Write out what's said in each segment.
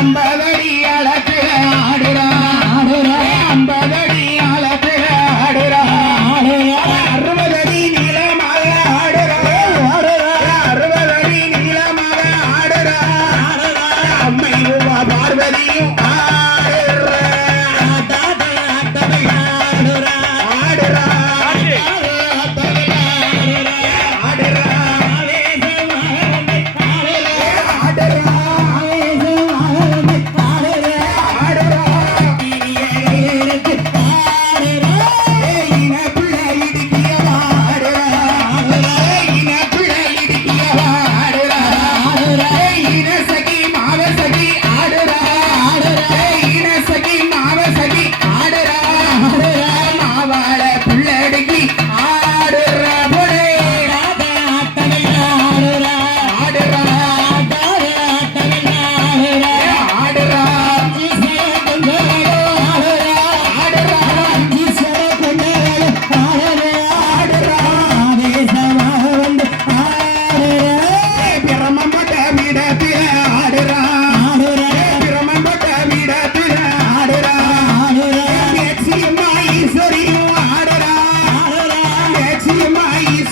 ஐம்பதடி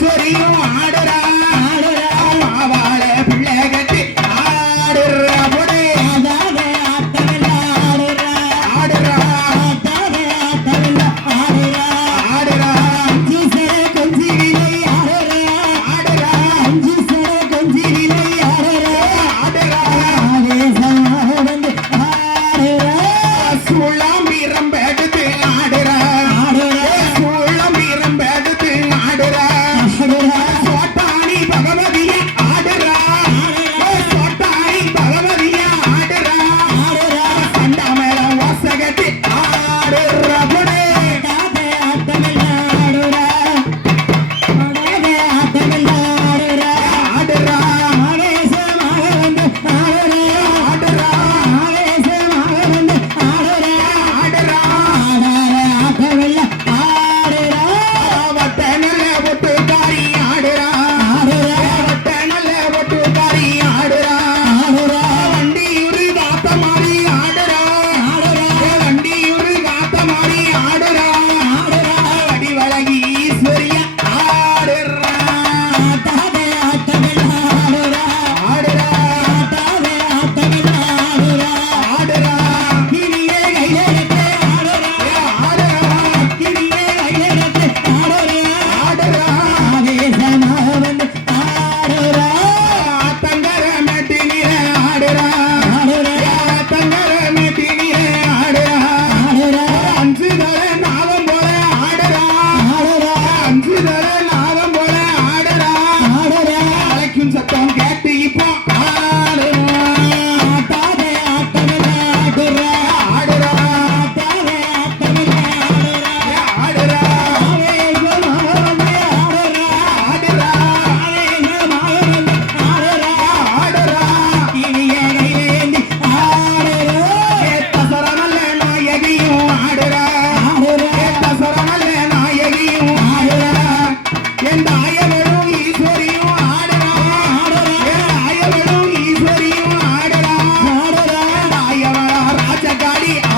ஈஸ்வரியும் ஆடுறா ஆடுறா மாவால பிள்ளை கட்டி ஆடுறா புடை. அதாக ஆத்தவன் ஆடுறா. ஆடுறா. ஆத்தாக ஆத்தவன் ஆடுறா. ஆடுறா. அஞ்சு சர கொஞ்சி நிலை ஆடுறா. seconds далі.